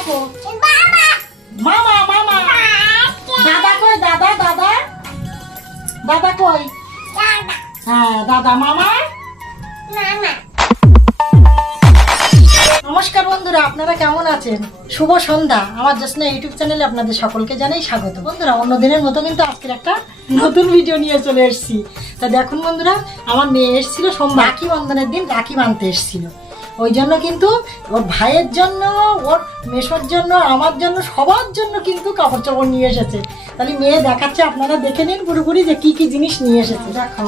ডাকো। মামা মামা। দাদা কই? দাদা দাদা দাদা কই? হ্যাঁ দাদা। মামা। নমস্কার বন্ধুরা, আপনারা কেমন আছেন? শুভ সন্ধ্যা। আমার জোৎস্না ইউটিউব চ্যানেলে আপনাদের সকলকে জানাই স্বাগত। বন্ধুরা, অন্য দিনের মতো কিন্তু আজকের একটা নতুন ভিডিও নিয়ে চলে এসেছি। তা দেখুন বন্ধুরা, আমার মেয়ে এসেছিল সোমবার, রাখি বন্ধনের দিন রাখি বাঁধতে এসেছিল। ওই জন্য কিন্তু ওর ভাইয়ের জন্য, ওর মেশোর জন্য, আমার জন্য, সবার জন্য কিন্তু কাপড় চোপড় নিয়ে এসেছে। তাহলে মেয়ে দেখাচ্ছে, আপনারা দেখে নিন পুরোপুরি যে কি কি জিনিস নিয়ে এসেছে। দেখো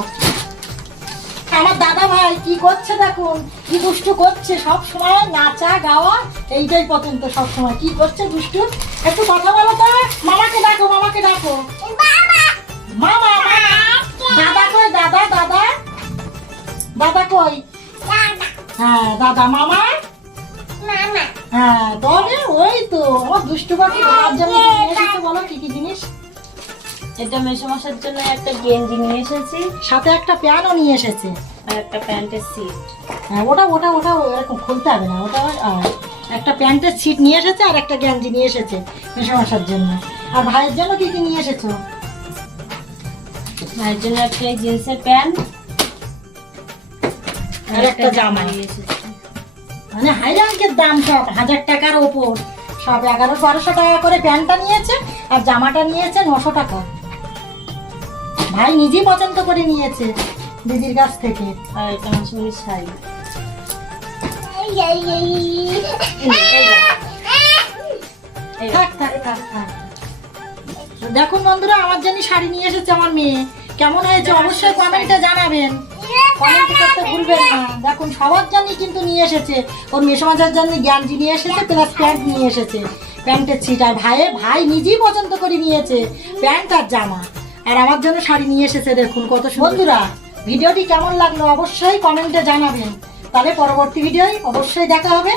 আমার দাদা ভাই কি করছে, দেখুন কি দুষ্টু করছে। সব সময় নাচা গাওয়া এইটাই পছন্দ। সব সময় কি করছে দুষ্টু। একটু কথা বলো তো। মামাকে ডাকো, মামাকে ডাকো। মামা মামা। দাদা কই? দাদা দাদা দাদা কই? হ্যাঁ দাদা। মামা। হ্যাঁ তবে ওই তো আমার দুষ্টু পাখি আমার জন্য কি নিয়ে এসেছে বলো, কি কি জিনিস? এটা মেসোমশার জন্য একটা গেঞ্জি নিয়ে এসেছি, সাথে একটা প্যানও নিয়ে এসেছে। আর একটা প্যান্টের সিট। হ্যাঁ ওটা ওটা ওটা এরকম খুলতে হবে না। ওটা একটা প্যান্টের সিট নিয়ে এসেছে আর একটা গেঞ্জি নিয়ে এসেছে মেশামশার জন্য। আর ভাইয়ের জন্য কি কি নিয়ে এসেছো? ভাইয়ের জন্য একটা জিন্সের প্যান্ট আর একটা জামা নিয়ে এসেছি। মানে হাই র্যাঙ্কের দাম, সব 1000 টাকার ওপর। সব 1100-1200 টাকা করে প্যান্টটা নিয়েছে আর জামাটা নিয়েছে 900 টাকা। ভাই নিজেই পছন্দ করে নিয়েছে দিদির কাছ থেকে। আর এটা মাসুমির শাড়ি। থাক থাক থাক থাক। দেখুন বন্ধুরা, আমার জন্য শাড়ি নিয়ে এসেছে আমার মেয়ে। কেমন হয়েছে অবশ্যই কমেন্টে জানাবেন। কমেন্ট করতে ভুলবেন না। দেখুন সবার জন্যই কিন্তু নিয়ে এসেছে। ওর মেসোমাজার জন্য গেঞ্জি নিয়ে এসেছে, প্লাস প্যান্ট নিয়ে এসেছে, প্যান্টের ছিট। আর ভাই নিজেই পছন্দ করে নিয়েছে প্যান্ট আর জামা। আর আমার জন্য শাড়ি নিয়ে এসেছে। দেখুন কত সুন্দর। বন্ধুরা, ভিডিওটি কেমন লাগলো অবশ্যই কমেন্টে জানাবেন। তাহলে পরবর্তী ভিডিওয় অবশ্যই দেখা হবে।